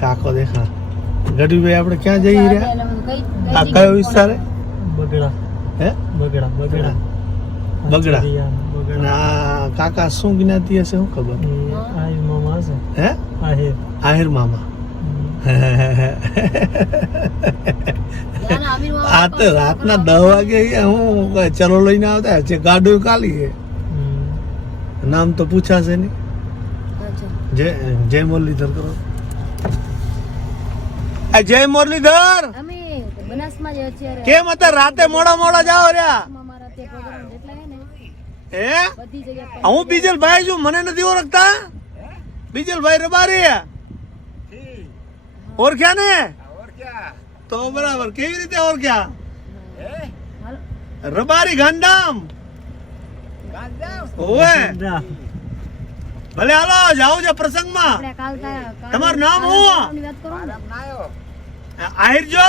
કાકો દેખા ગઢવીભાઈ આપણે ક્યાં જઈ રહ્યા આ કયો વિસ્તાર હે બગડા હે બગડા બગડા બગડા બગડા ના કાકા શું જ્ઞાતિ હશે શું ખબર આહિર મામા છે હે આહિર આહિર મામા આ તો રાતના 10 વાગે હું ચલો લઈને આવતા છે ગાડું કાલી છે નામ તો પૂછાશે નહીં જય મુરલીધર કરો જય મુરલીધર કેમ હતા રાતે મોડા જાઓ રહ્યા હે હું બીજલભાઈ છું મને નથી ઓળખતા બીજલભાઈ રબારી ઓળખ્યા ને તો બરાબર કેવી રીતે ઓળખ્યા રબારી ગાંધામ ઓવે ભલે હાલો જાઓ છો પ્રસંગમાં તમારું નામ હું આહિર જો